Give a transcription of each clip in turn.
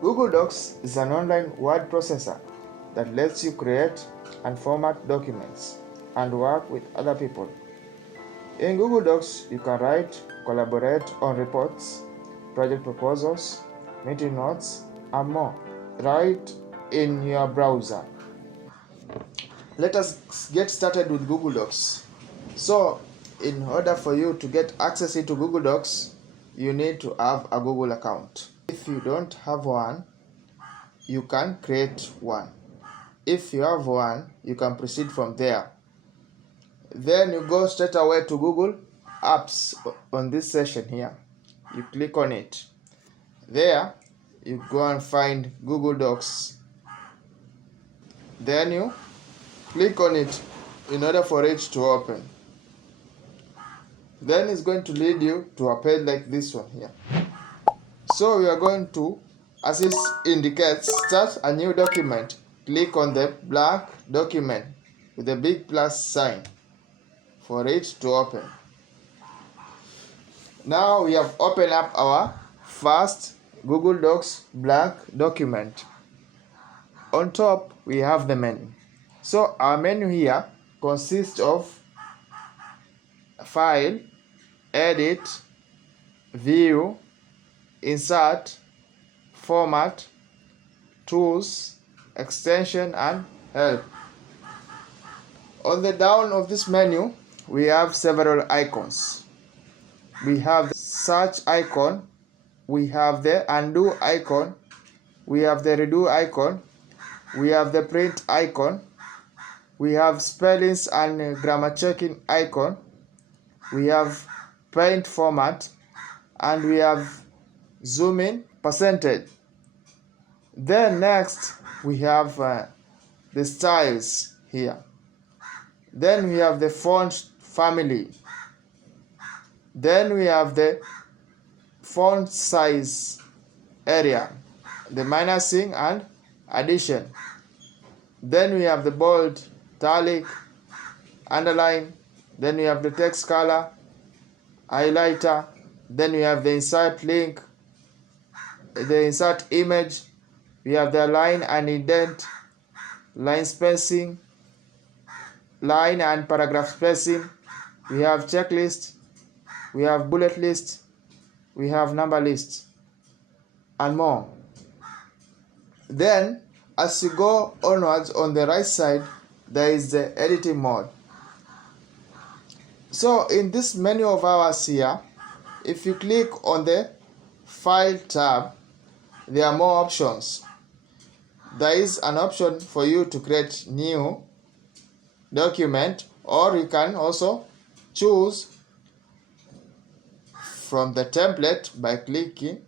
Google Docs is an online word processor that lets you create and format documents and work with other people. In Google Docs, you can write, collaborate on reports, project proposals, meeting notes, and more, right in your browser. Let us get started with Google Docs. So, in order for you to get access into Google Docs, you need to have a Google account. If you don't have one, you can create one. If you have one, you can proceed from there. Then you go straight away to Google Apps on this session here. You click on it. There, you go and find Google Docs. Then you click on it in order for it to open. Then it's going to lead you to a page like this one here. So we are going to, as it indicates, start a new document. Click on the blank document with the big plus sign for it to open. Now we have opened up our first Google Docs blank document. On top we have the menu. So our menu here consists of File, Edit, View, Insert, Format, Tools, Extension, and Help. On the down of this menu, we have several icons. We have the search icon, we have the undo icon, we have the redo icon, we have the print icon, we have spellings and grammar checking icon, we have paint format, and we have zoom in percentage. Then next we have the styles here. Then we have the font family. Then we have the font size area, the minusing and addition. Then we have the bold, italic, underline. Then we have the text color, highlighter. Then we have the insert link, the insert image. We have the line and indent, line spacing, line and paragraph spacing. We have checklist, we have bullet list, we have number list, and more. Then as you go onwards, on the right side there is the editing mode. So in this menu of ours here, if you click on the File tab, there are more options. There is an option for you to create new document, or you can also choose from the template by clicking.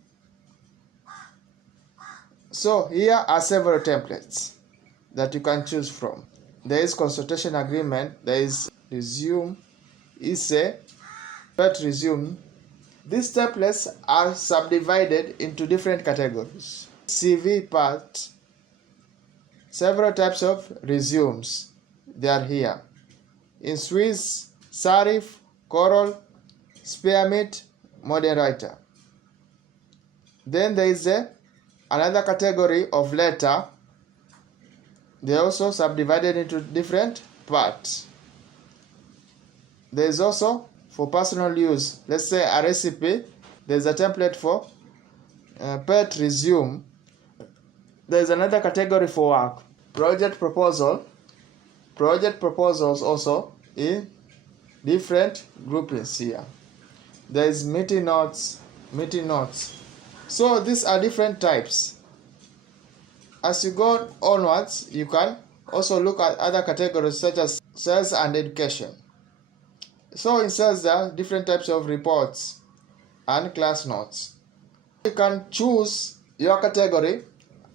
So here are several templates that you can choose from. There is consultation agreement, there is resume, essay, but resume. These templates are subdivided into different categories. CV part, several types of resumes, they are here. In Swiss, serif, choral, spearmint, modern writer. Then there is another category of letter. They are also subdivided into different parts. There is also for personal use. Let's say a recipe. There is a template for pet resume. There is another category for work. Project proposal. Project proposals also in different groupings here. There is meeting notes, meeting notes. So these are different types. As you go onwards, you can also look at other categories such as sales and education. So in sales there are different types of reports and class notes. You can choose your category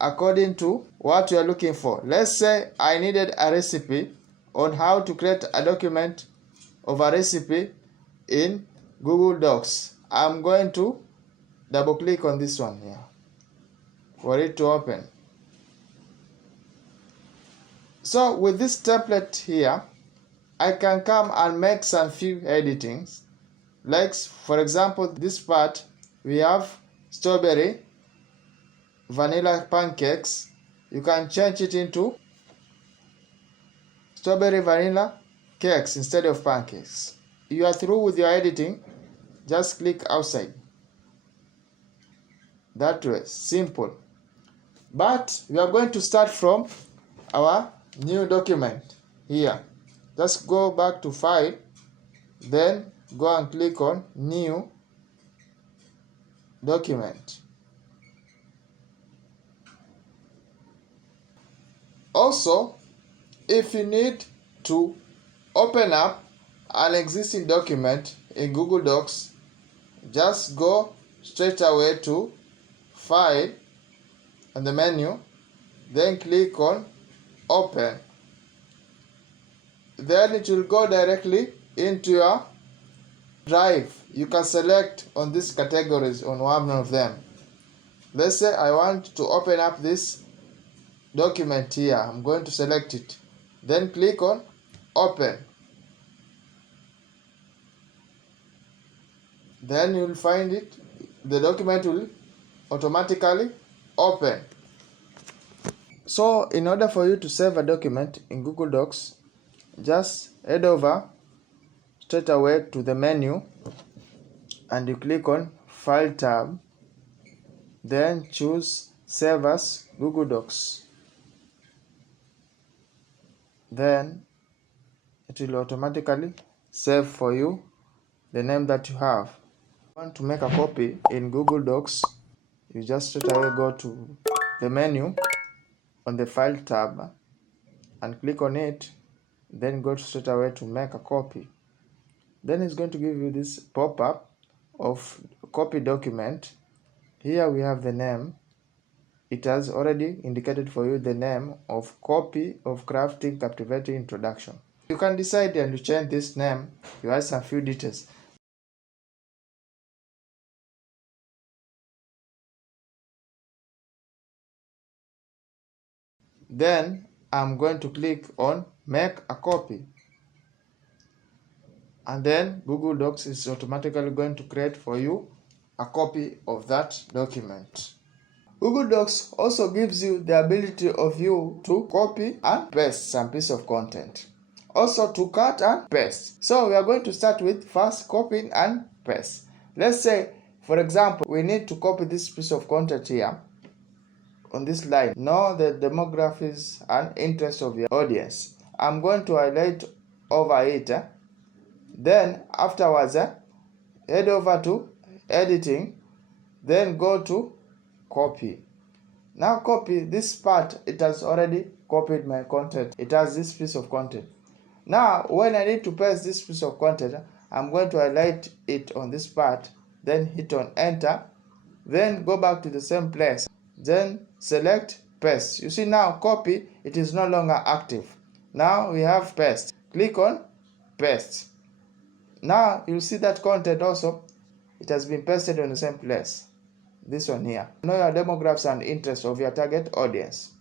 according to what you are looking for. Let's say I needed a recipe on how to create a document of a recipe in Google Docs. I'm going to double click on this one here for it to open. So with this template here, I can come and make some few editings. Like for example, this part we have strawberry, vanilla pancakes, you can change it into strawberry vanilla cakes instead of pancakes. You are through with your editing, just click outside. That way, simple. But we are going to start from our new document here. Just go back to File, then go and click on New Document. Also, if you need to open up an existing document in Google Docs, just go straight away to File on the menu, then click on Open. Then it will go directly into your drive. You can select on these categories on one of them. Let's say I want to open up this document here. I'm going to select it. Then click on Open. Then you will find it. The document will automatically open. So in order for you to save a document in Google Docs, just head over straight away to the menu and you click on File tab, then choose Save as Google Docs. Then it will automatically save for you the name that you have. If you want to make a copy in Google Docs, you just straight away go to the menu on the File tab and click on it, then go straight away to make a copy. Then it's going to give you this pop-up of copy document. Here we have the name. It has already indicated for you the name of Copy of Crafting Captivating Introduction. You can decide and you change this name. You add some few details. Then I'm going to click on Make a Copy. And then Google Docs is automatically going to create for you a copy of that document. Google Docs also gives you the ability of you to copy and paste some piece of content. Also to cut and paste. So we are going to start with first copying and paste. Let's say, for example, we need to copy this piece of content here on this line. Know the demographics and interest of your audience. I'm going to highlight over it. Then afterwards, head over to editing, then go to copy. Now copy this part. It has already copied my content. It has this piece of content. Now when I need to paste this piece of content, I'm going to highlight it on this part, then hit on enter, then go back to the same place, then select paste. You see now copy, it is no longer active. Now we have paste. Click on paste. Now you'll see that content also, it has been pasted on the same place. This one here. Know your demographics and interests of your target audience.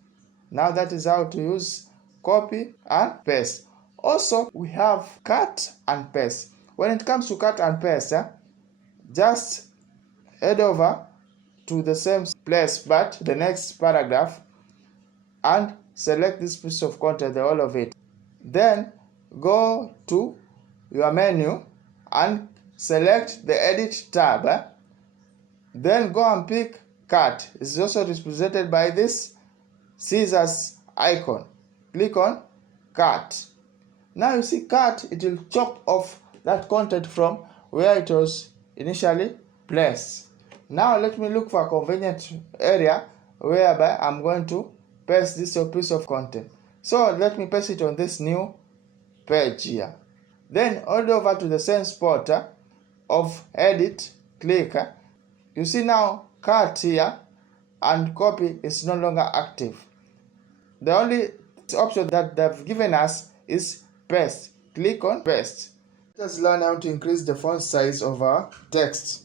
Now that is how to use copy and paste. Also, we have cut and paste. When it comes to cut and paste, just head over to the same place but the next paragraph and select this piece of content, all of it. Then go to your menu and select the edit tab. Then go and pick cut. It's also represented by this scissors icon. Click on cut. Now you see cut, it will chop off that content from where it was initially placed. Now let me look for a convenient area whereby I'm going to paste this piece of content. So let me paste it on this new page here. Then head over to the same spot of edit, click. You see now cut here and copy is no longer active. The only option that they've given us is paste. Click on paste. Let us learn how to increase the font size of our text.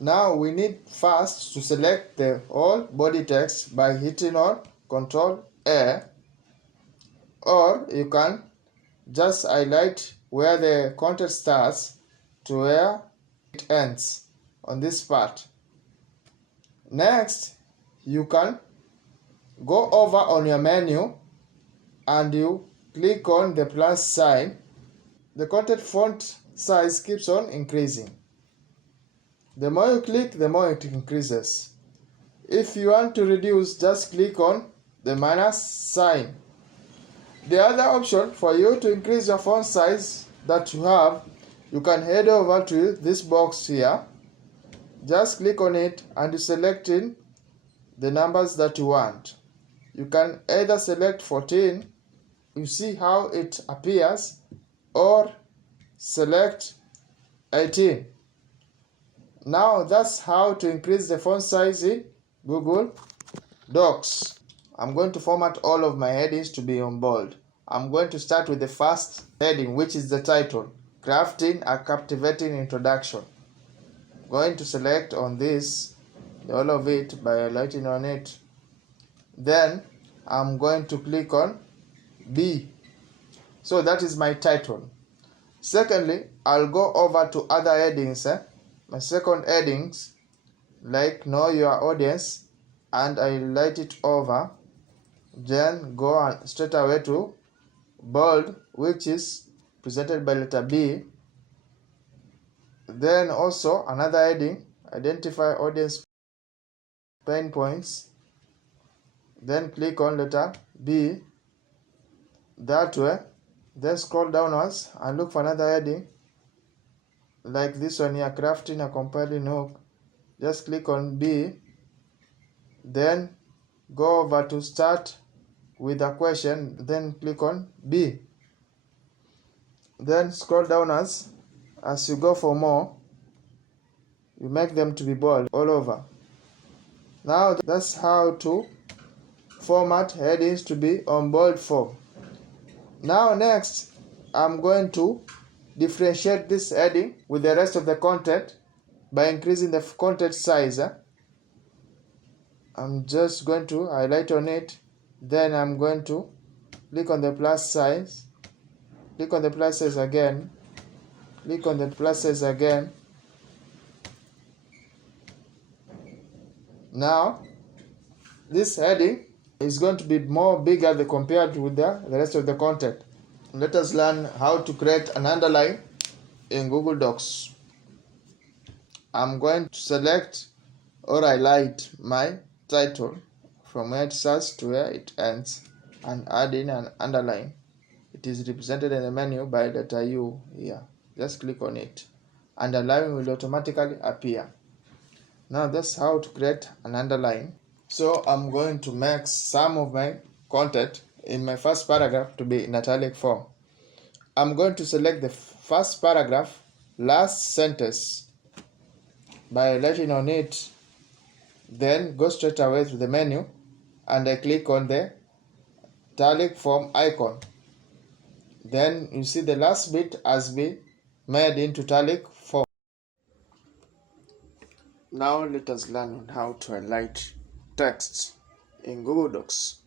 Now we need first to select the whole body text by hitting on Ctrl A, or you can just highlight where the content starts to where it ends on this part. Next, you can go over on your menu and you click on the plus sign. The content font size keeps on increasing. The more you click, the more it increases. If you want to reduce, just click on the minus sign. The other option for you to increase your font size that you have, you can head over to this box here. Just click on it and you select in the numbers that you want. You can either select 14, you see how it appears, or select 18. Now that's how to increase the font size in Google Docs. I'm going to format all of my headings to be on bold. I'm going to start with the first heading, which is the title, Crafting a Captivating Introduction. I'm going to select on this, all of it, by highlighting on it. Then I'm going to click on B. So that is my title. Secondly, I'll go over to other headings. My second headings, like Know Your Audience, and I highlight it over. Then go on straight away to bold, which is presented by letter B. Then also another heading, Identify Audience Pain Points. Then click on letter B that way. Then scroll downwards and look for another heading like this one here, Crafting a Compelling Hook. Just click on B. Then go over to Start with a question. Then click on B. Then scroll downwards. As you go for more, you make them to be bold all over. Now that's how to format headings to be on bold form. Now next, I'm going to differentiate this heading with the rest of the content by increasing the content size. I'm just going to highlight on it. Then I'm going to click on the plus size. Click on the plus size again. Click on the plus size again. Now, this heading is going to be more bigger compared with the rest of the content. Let us learn how to create an underline in Google Docs. I'm going to select or highlight my title from where it starts to where it ends and add in an underline. It is represented in the menu by letter U here. Just click on it. Underline will automatically appear. Now that's how to create an underline. So I'm going to make some of my content in my first paragraph to be in italic form. I'm going to select the first paragraph, last sentence, by highlighting on it. Then go straight away to the menu and I click on the italic form icon. Then you see the last bit has been made into italic form. Now let us learn on how to highlight text in Google Docs.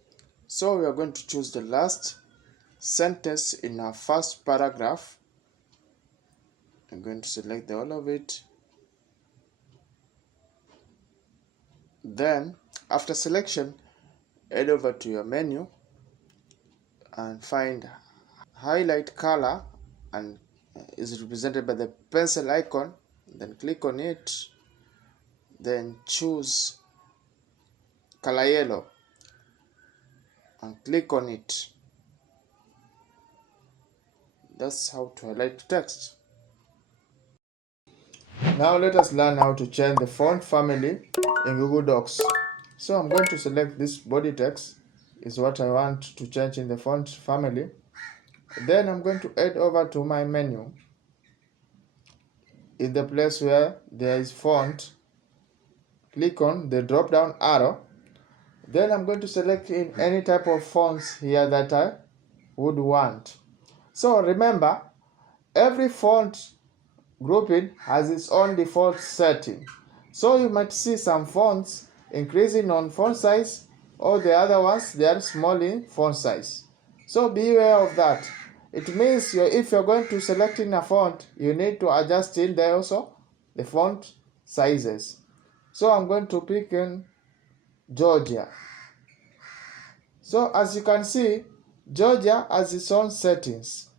So we are going to choose the last sentence in our first paragraph. I'm going to select the whole of it. Then after selection, head over to your menu and find highlight color, and is represented by the pencil icon. Then click on it. Then choose color yellow and click on it. That's how to highlight text. Now let us learn how to change the font family in Google Docs. So I'm going to select this body text is what I want to change in the font family. Then I'm going to head over to my menu. In the place where there is font, click on the drop down arrow. Then I'm going to select in any type of fonts here that I would want. So remember, every font grouping has its own default setting. So you might see some fonts increasing on font size, or the other ones they are small in font size. So be aware of that. It means if you're going to select in a font, you need to adjust in there also the font sizes. So I'm going to pick in Georgia. So as you can see, Georgia has its own settings.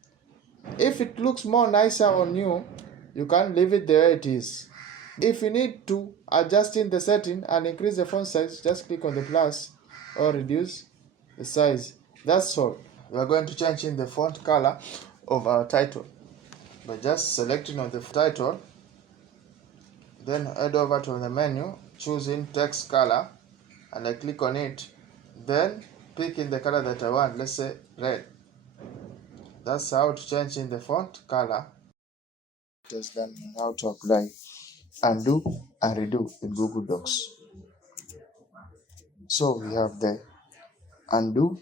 If it looks more nicer on you, you can leave it the way it is. If you need to adjust in the setting and increase the font size, just click on the plus or reduce the size. That's all. We are going to change in the font color of our title by just selecting on the title, then head over to the menu, choosing text color, and I click on it, then pick in the color that I want, let's say red. That's how to change in the font color. Just learn how to apply undo and redo in Google Docs. So we have the undo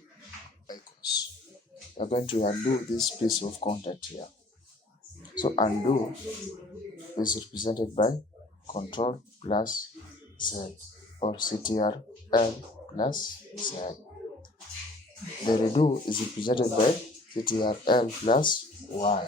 icons. We're going to undo this piece of content here. So undo is represented by Control plus Z or Ctrl plus Z. The redo is represented by Ctrl plus Y.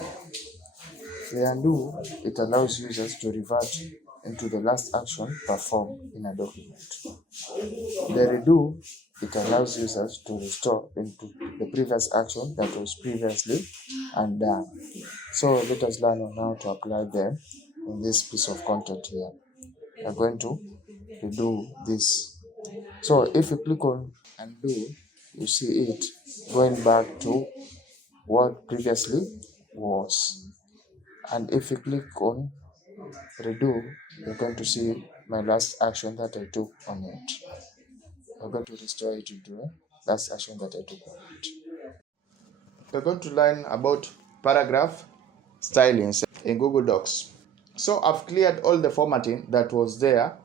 The undo, it allows users to revert into the last action performed in a document. The redo, it allows users to restore into the previous action that was previously undone. So let us learn on how to apply them in this piece of content here. We are going to redo this. So if you click on undo, you see it going back to what previously was. And if you click on redo, you're going to see my last action that I took on it. I'm going to restore it into the last action that I took on it. We're going to learn about paragraph stylings in Google Docs. So I've cleared all the formatting that was there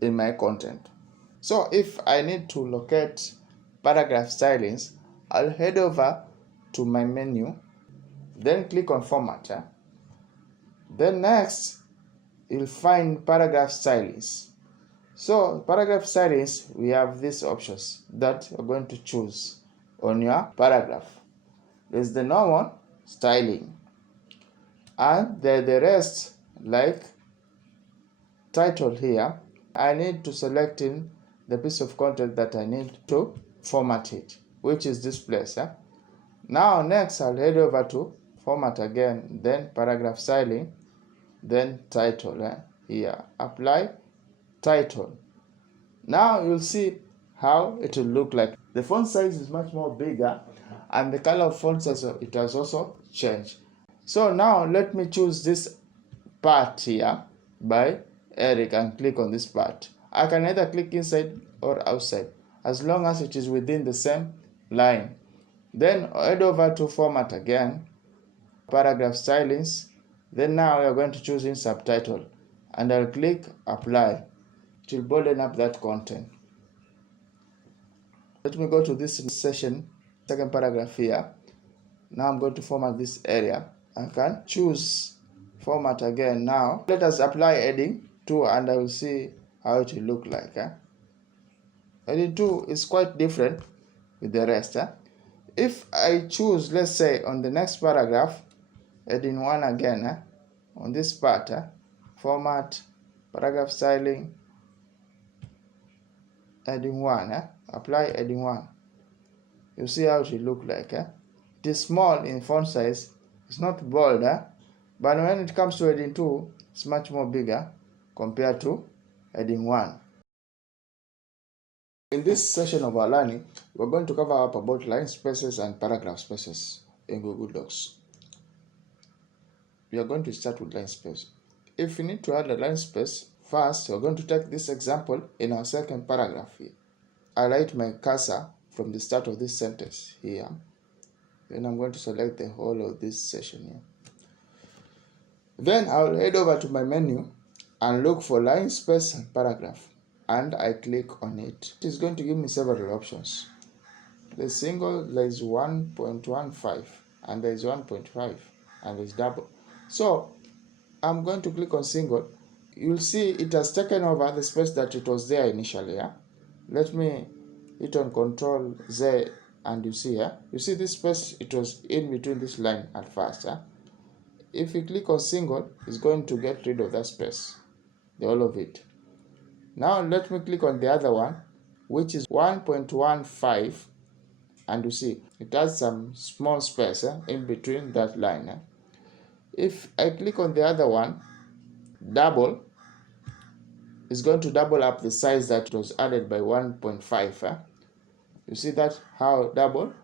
in my content. So if I need to locate paragraph stylings, I'll head over to my menu, then click on format. Then next, you'll find paragraph stylings. So paragraph stylings, we have these options that you're going to choose on your paragraph. There's the normal styling, and the rest, like title here. I need to select in the piece of content that I need to format it, which is this place. Now next, I'll head over to format again, then paragraph styling, then title. Here, apply title. Now you'll see how it will look like. The font size is much more bigger, and the color of font size, it has also changed. So now let me choose this part here by Eric and click on this part. I can either click inside or outside as long as it is within the same line. Then head over to format again, paragraph stylings. Then now we are going to choose in subtitle, and I'll click apply. It will bolden up that content. Let me go to this session, second paragraph here. Now I'm going to format this area. I can choose format again. Now let us apply heading 2, and I will see how it will look like. Heading 2 is quite different with the rest. If I choose, let's say on the next paragraph, heading 1 again, on this part, format, paragraph styling, heading 1, apply heading 1. You see how it will look like. It is small in font size, it's not bold, but when it comes to heading 2, it's much more bigger compared to heading 1. In this session of our learning, we're going to cover up about line spaces and paragraph spaces in Google Docs. We are going to start with line space. If you need to add a line space, first we're going to take this example in our second paragraph here. I light my cursor from the start of this sentence here. Then I'm going to select the whole of this section here. Then I'll head over to my menu and look for line space and paragraph, and I click on it. It is going to give me several options. The single, there is 1.15, and there is 1.5, and there is double. So I'm going to click on single. You'll see it has taken over the space that it was there initially. Let me hit on Control Z, and you see here, you see this space, it was in between this line at first. If you click on single, it's going to get rid of that space, the whole of it. Now let me click on the other one, which is 1.15, and you see it has some small space in between that line. If I click on the other one, double, is going to double up the size that was added by 1.5. You see that how double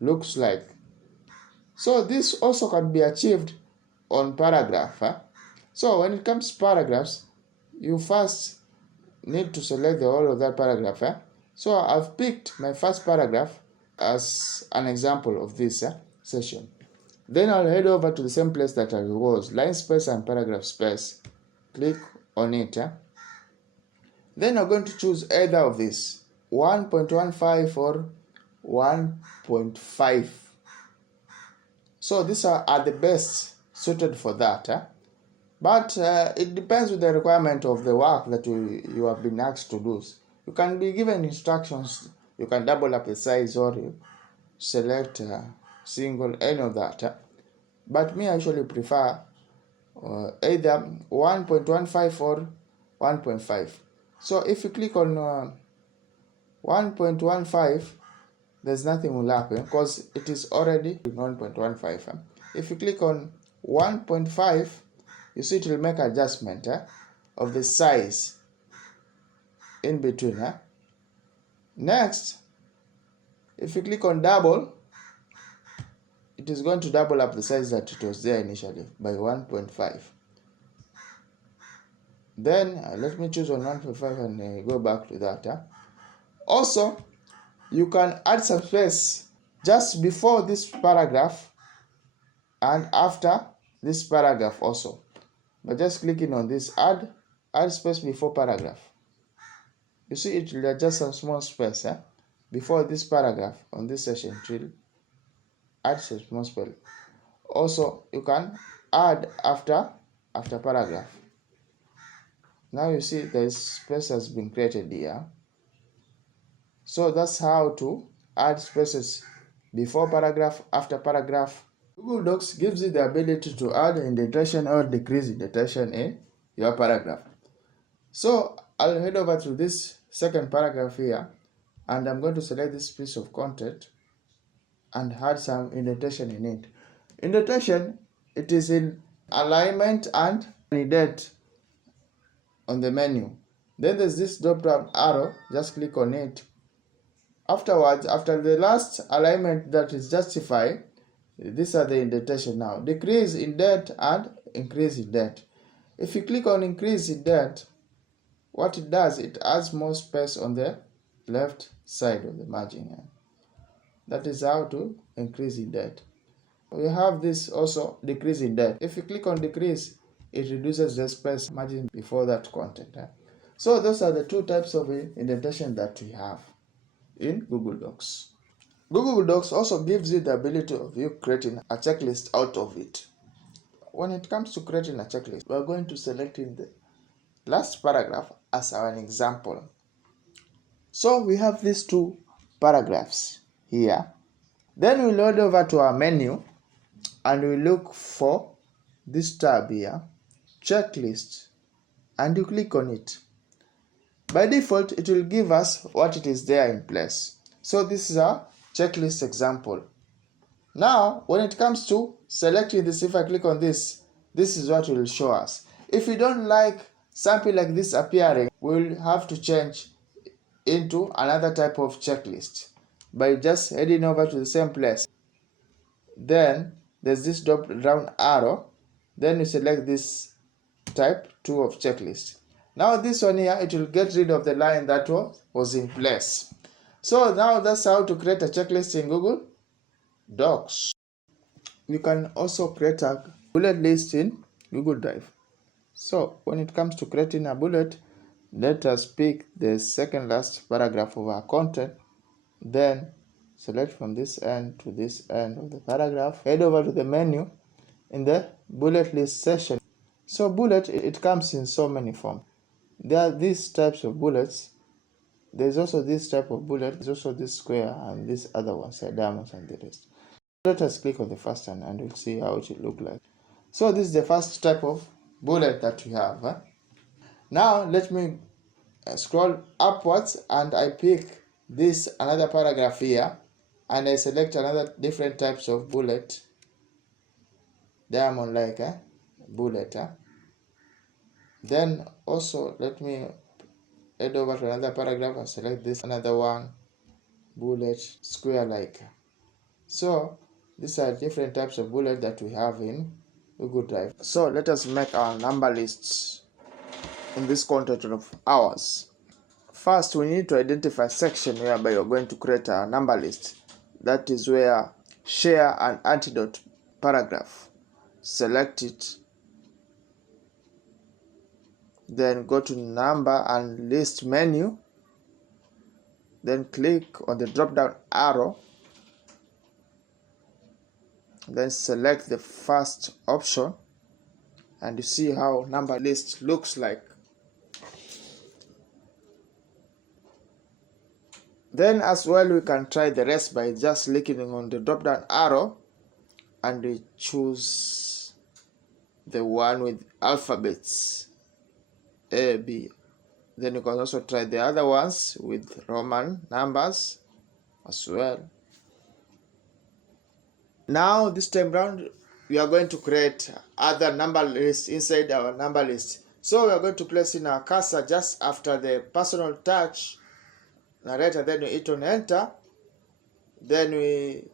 looks like. So this also can be achieved on paragraph. So when it comes to paragraphs, you first need to select the whole of that paragraph. So I've picked my first paragraph as an example of this session. Then I'll head over to the same place that I was, line space and paragraph space. Click on it. Then I'm going to choose either of these, 1.15 or 1.5. So these are the best suited for that. But it depends with the requirement of the work that you have been asked to do. You can be given instructions, you can double up the size or you select single, any of that. But me, I usually prefer either 1.15 or 1.5. So if you click on 1.15, there's nothing will happen because it is already 1.15. If you click on 1.5, you see it will make adjustment of the size in between. Next, if you click on double, it is going to double up the size that it was there initially by 1.5. Then let me choose on 1.5 and go back to that. Also, you can add some space just before this paragraph and after this paragraph also. By just clicking on this, add space before paragraph. You see it will adjust some small space before this paragraph on this section. It will add some small space. Also, you can add after paragraph. Now you see the space has been created here. So that's how to add spaces before paragraph, after paragraph. Google Docs gives you the ability to add indentation or decrease indentation in your paragraph. So I'll head over to this second paragraph here, and I'm going to select this piece of content and add some indentation in it. Indentation, it is in alignment and indent on the menu. Then there's this drop down arrow, just click on it. Afterwards, after the last alignment that is justified, these are the indentation now. Decrease indent and increase indent. If you click on increase indent, what it does, it adds more space on the left side of the margin. That is how to increase indent. We have this also decrease indent. If you click on decrease, it reduces the space margin before that content. So those are the two types of indentation that we have in Google Docs. Google Docs also gives you the ability of you creating a checklist out of it. When it comes to creating a checklist, we are going to select in the last paragraph as an example. So we have these two paragraphs here. Then we load over to our menu and we look for this tab here, checklist, and you click on it. By default, it will give us what it is there in place. So this is a checklist example. Now, when it comes to selecting this, if I click on this, this is what it will show us. If we don't like something like this appearing, we'll have to change into another type of checklist by just heading over to the same place. Then there's this drop down arrow. Then you select this type 2 of checklist. Now this one here, it will get rid of the line that was in place. So now that's how to create a checklist in Google Docs. You can also create a bullet list in Google Drive. So when it comes to creating a bullet, let us pick the second last paragraph of our content, then select from this end to this end of the paragraph, head over to the menu in the bullet list section. So bullet, it comes in so many forms. There are these types of bullets. There's also this type of bullet. There's also this square and this other ones, diamonds and the rest. Let us click on the first one and we'll see how it will look like. So this is the first type of bullet that we have. Now let me scroll upwards and I pick this another paragraph here, and I select another different types of bullet, diamond like bullet. Then also let me head over to another paragraph and select this another one, bullet square like. So these are different types of bullet that we have in Google Drive. So let us make our number lists in this content of ours. First, we need to identify a section whereby you're going to create a number list. That is where share an antidote paragraph. Select it. Then go to number and list menu. Then click on the drop down arrow. Then select the first option. And you see how number list looks like. Then as well, we can try the rest by just clicking on the drop down arrow and we choose the one with alphabets A, B. Then you can also try the other ones with Roman numbers as well. Now this time round, we are going to create other number lists inside our number list. So we are going to place in our cursor just after the personal touch narrator, then we hit on enter, then we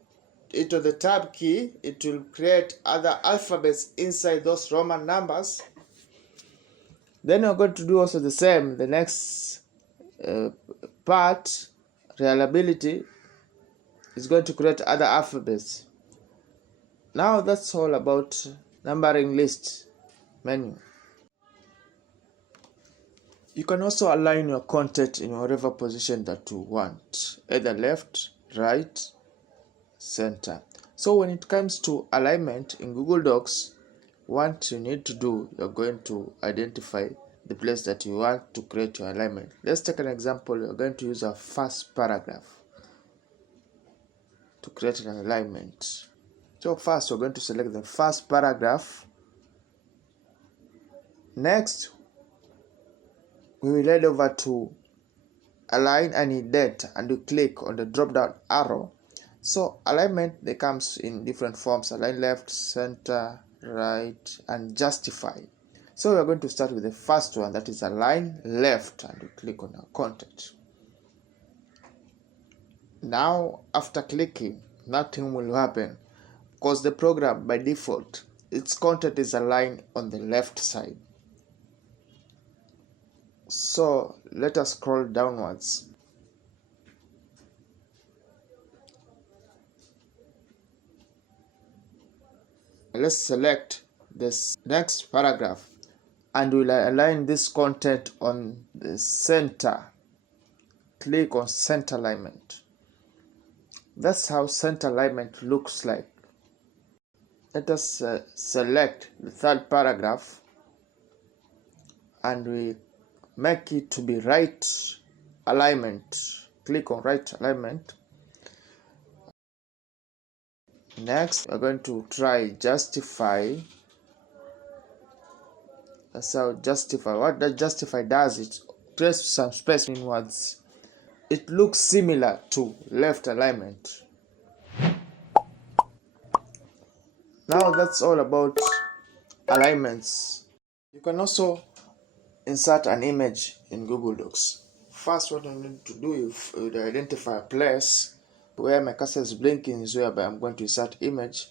hit on the tab key. It will create other alphabets inside those Roman numbers. Then we're going to do also the same. The next part, reliability, is going to create other alphabets. Now that's all about numbering list menu. You can also align your content in whatever position that you want, either left, right, center. So when it comes to alignment in Google Docs, what you need to do, you're going to identify the place that you want to create your alignment. Let's take an example. You're going to use a first paragraph to create an alignment. So first, we're going to select the first paragraph. Next, we will head over to align and indent and you click on the drop down arrow. So alignment, they comes in different forms: align left, center, right, and justify. So we are going to start with the first one, that is align left, and we click on our content. Now after clicking, nothing will happen because the program by default, its content is aligned on the left side. So let us scroll downwards. Let's select this next paragraph and we'll align this content on the center. Click on center alignment. That's how center alignment looks like. Let us select the third paragraph and we make it to be right alignment. Click on right alignment. Next, we're going to try justify. That's how justify. What that justify does, it press some space in words. It looks similar to left alignment. Now that's all about alignments. You can also insert an image in Google Docs. First, what I need to do is identify a place where my cursor is blinking, is whereby I'm going to insert image.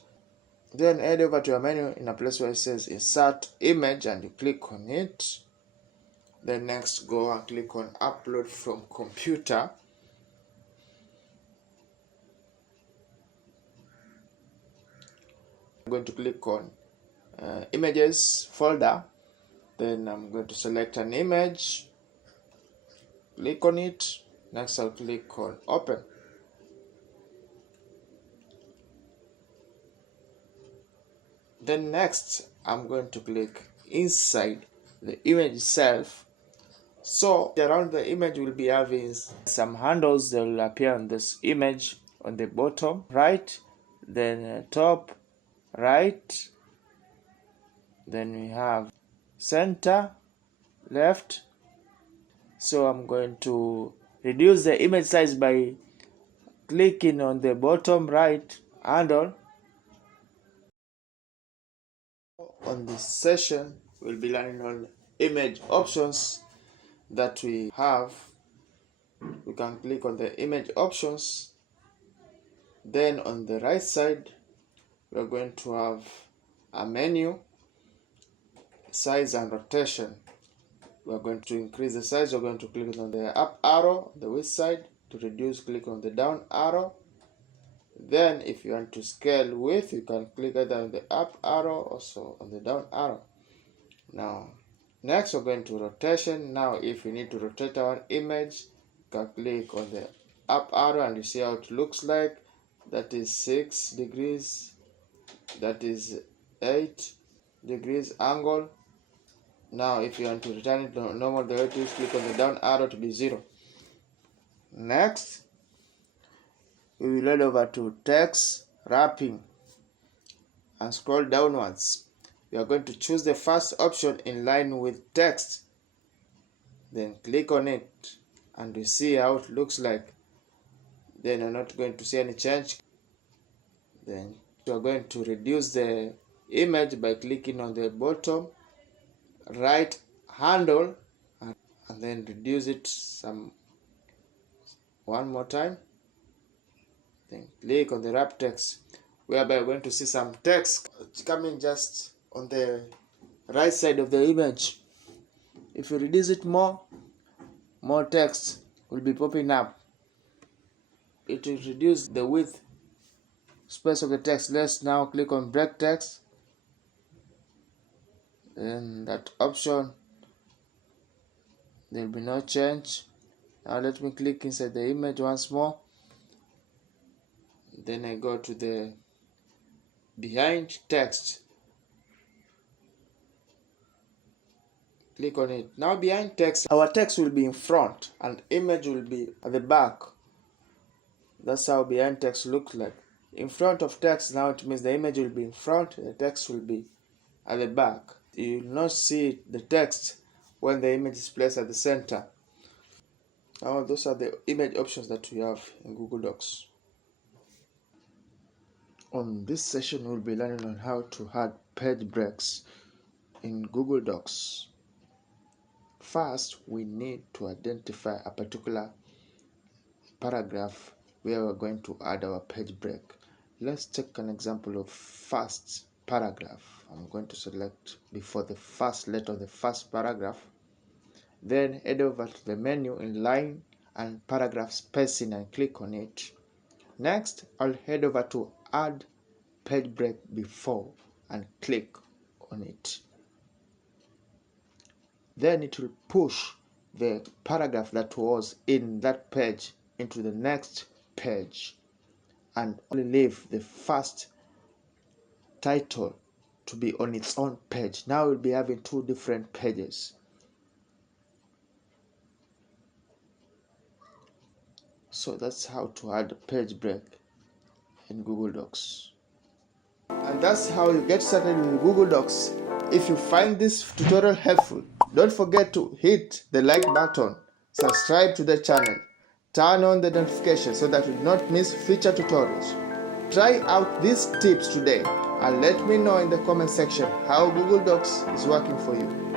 Then head over to a menu in a place where it says insert image and you click on it. Then next go and click on upload from computer. I'm going to click on images folder. Then I'm going to select an image, click on it. Next I'll click on open. Then next I'm going to click inside the image itself. So around the image will be having some handles that will appear on this image on the bottom right, then top right, then we have center left, So I'm going to reduce the image size by clicking on the bottom right handle. On this session, we'll be learning on image options that we have. We can click on the image options. Then on the right side, we're going to have a menu, size and rotation. We're going to increase the size. We're going to click on the up arrow on the width side. To reduce, click on the down arrow. Then if you want to scale width, you can click either on the up arrow or also on the down arrow. Now next we're going to rotation. Now if you need to rotate our image, you can click on the up arrow and you see how it looks like. That is 6 degrees, that is 8 degrees angle. Now if you want to return it to normal the way it is, click on the down arrow to be 0. Next we will head over to text wrapping and scroll downwards. We are going to choose the first option in line with text. Then click on it and you see how it looks like. Then you're not going to see any change. Then you are going to reduce the image by clicking on the bottom right handle and then reduce it one more time. Then click on the wrap text, whereby we're going to see some text coming just on the right side of the image. If you reduce it more text will be popping up. It will reduce the width space of the text. Let's now click on break text. Then that option, there will be no change. Now let me click inside the image once more. Then I go to the behind text. Click on it. Now behind text, our text will be in front and image will be at the back. That's how behind text looks like. In front of text, now it means the image will be in front, the text will be at the back. You will not see the text when the image is placed at the center. Now those are the image options that we have in Google Docs. On this session, we'll be learning on how to add page breaks in Google Docs. First, we need to identify a particular paragraph where we're going to add our page break. Let's take an example of first paragraph. I'm going to select before the first letter of the first paragraph. Then head over to the menu in line and paragraph spacing and click on it. Next, I'll head over to add page break before and click on it. Then it will push the paragraph that was in that page into the next page and only leave the first title to be on its own page. Now we'll be having two different pages. So that's how to add a page break in Google Docs. And that's how you get started in Google Docs. If you find this tutorial helpful, don't forget to hit the like button, subscribe to the channel, turn on the notification so that you do not miss future tutorials. Try out these tips today and let me know in the comment section how Google Docs is working for you.